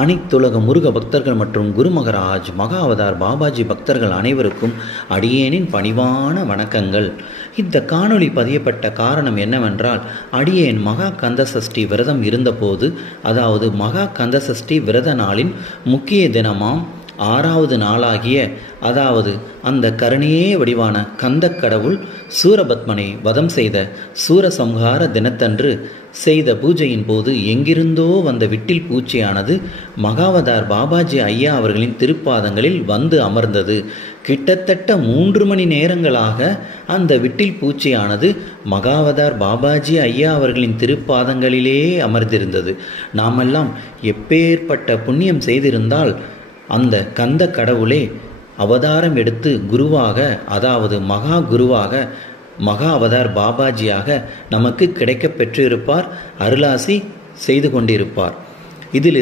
அனைத்துலக முருக பக்தர்கள் மற்றும் குரு மகராஜ் மகா அவதார் பாபாஜி பக்தர்கள் அனைவருக்கும் அடியேனின் பணிவான வணக்கங்கள். இந்த காணொளி பதியப்பட்ட காரணம் என்னவென்றால், அடியேன் மகா கந்த சஷ்டி விரதம் இருந்தபோது, அதாவது மகா கந்த சஷ்டி விரத நாளின் முக்கிய தினமாம் 6வது நாளாகிய, அதாவது அந்த கருணையே வடிவான கந்த கடவுள் சூரபத்மனை வதம் செய்த சூரசம்ஹார தினத்தன்று செய்த பூஜையின் போது எங்கிருந்தோ வந்த விட்டில் பூச்சியானது மகாவதார் பாபாஜி ஐயா அவர்களின் திருப்பாதங்களில் வந்து அமர்ந்தது. கிட்டத்தட்ட 3 மணி நேரங்களாக அந்த விட்டில் பூச்சியானது மகாவதார் பாபாஜி ஐயா அவர்களின் திருப்பாதங்களிலே அமர்ந்திருந்தது. நாமெல்லாம் எப்பேற்பட்ட புண்ணியம் செய்திருந்தால் அந்த கந்த கடவுளே அவதாரம் எடுத்து குருவாக, அதாவது மகா குருவாக, மகா அவதார் பாபாஜியாக நமக்கு கிடைக்க பெற்றிருப்பார், அருளாசி செய்து கொண்டிருப்பார். இதில்